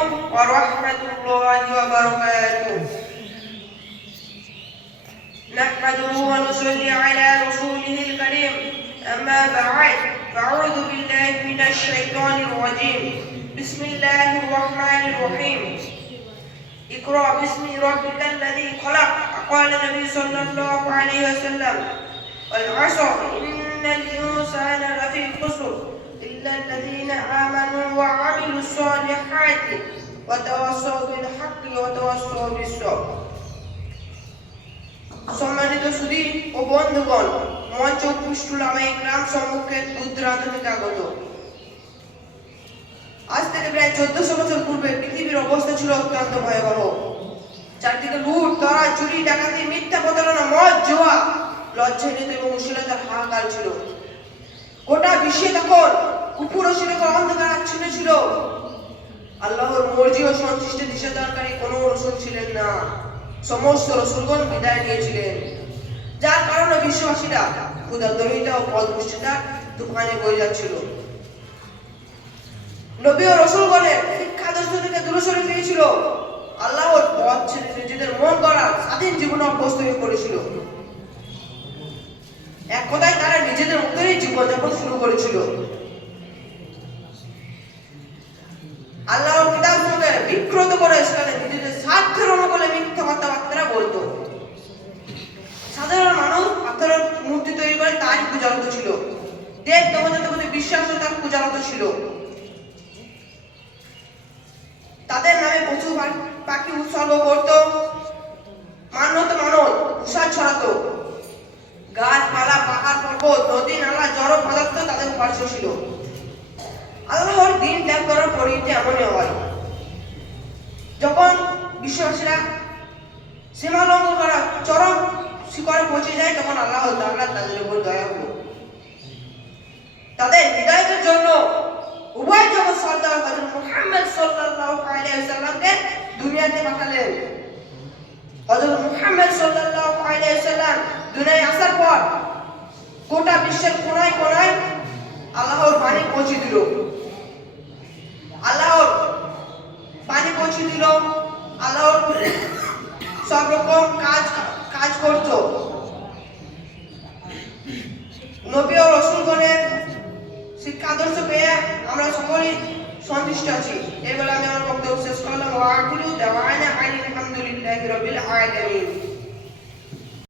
عليكم ورحمة الله وبركاته. نحمده ونصلي على رسوله الكريم. أما بعد فأعوذ بالله من الشيطان الرجيم. بسم الله الرحمن الرحيم. اقرأ باسم ربك الذي خلق. قال النبي صلى الله عليه وسلم والعصر إن الإنسان لفي خسر إلا الذين آمنوا وعملوا الصالحات وتواصوا بالحق وتواصوا بالصبر. সম্মানিত সুধী ও বন্ধুগণ, মঞ্চ পুষ্টুলামে গ্রাম সম্মুখে দূরদূরান্ত থেকে আগত। আজ থেকে প্রায় 1400 বছর পূর্বে পৃথিবীর অবস্থা ছিল অত্যন্ত ভয়াবহ। চারদিকে লুট, তরা, চুরি, ডাকাতি, মিথ্যা প্রতারণা, মদ, জুয়া, লজ্জাহীনতা এবং অশ্লীলতার হাহাকার ছিল। গোটা বিশ্বে তখন কুফর ও শিরকের অন্ধকার আচ্ছন্ন ছিল। আল্লাহর মর্জি ও সন্তুষ্টি দিশাদারকারী কোনো রাসূল ছিলেন না। সমস্ত রাসূলগণ বিদায় নিয়েছিলেন, যার কারণে বিশ্ববাসীরা ক্ষুধার্ততা ও পথভ্রষ্টতার তুফানে বয়ে যাচ্ছিল। নবী ও রাসূলগণের শিক্ষাদর্শ থেকে দূরে সরে গিয়েছিল। আল্লাহর পথ ছেড়ে নিজেদের মন গড়া স্বাধীন জীবনে অভ্যস্ত হয়ে পড়েছিল। এক কথায় তারা নিজেদের মতোই জীবনযাপন শুরু করেছিল। আল্লাহর কিতাবকে বিকৃত করে তাদের নিজেদের স্বার্থের অনুকূলে মিথ্যা কথাবার্তা বলতো। সাধারণ মানুষ পাথরের মূর্তি তৈরি করে তারই পূজারত ছিল। দেব দেবতাদের প্রতি বিশ্বাস তার পূজারত ছিল। তাদের নামে পশু পাখি উৎসর্গ করত, মানত উষা ছড়াতো। গাছপালা, পাহাড় পর্বত, নদী নালা, জড় পদার্থ তাদের উপাস্য ছিল। আল্লাহর দিন ত্যাগ করার পরিণতি এমনই হয়, যখন বিশ্ববাসীরা সীমা লঙ্ঘন করা চরম শিখরে পৌঁছে যায়, তখন আল্লাহ তাআলা তাদের উপর দয়া হলো। তাদের হিদায়াতের জন্য উভয় জগৎ সরদার হযরত মুহাম্মদ সাল্লাল্লাহু আলাইহি ওয়াসাল্লামকে দুনিয়াতে পাঠালেন। হযরত মুহাম্মদ সাল্লাল্লাহু আলাইহি ওয়াসাল্লাম দুনিয়ায় আসার পর গোটা বিশ্বের কোনায় কোনায় আল্লাহর বাণী পৌঁছে দিল। আল্লাহর বাণী পৌঁছে দিল, আল্লাহর সব রকম কাজ করত। নবী ও রাসূলগণের শিক্ষা আদর্শ পেয়ে আমরা সকলেই সন্তুষ্ট আছি। এই বলে আমি আমার বক্তব্য শেষ করলাম। ওয়া আখিরু দাওয়ানা আলহামদুলিল্লাহি রাব্বিল আলামিন।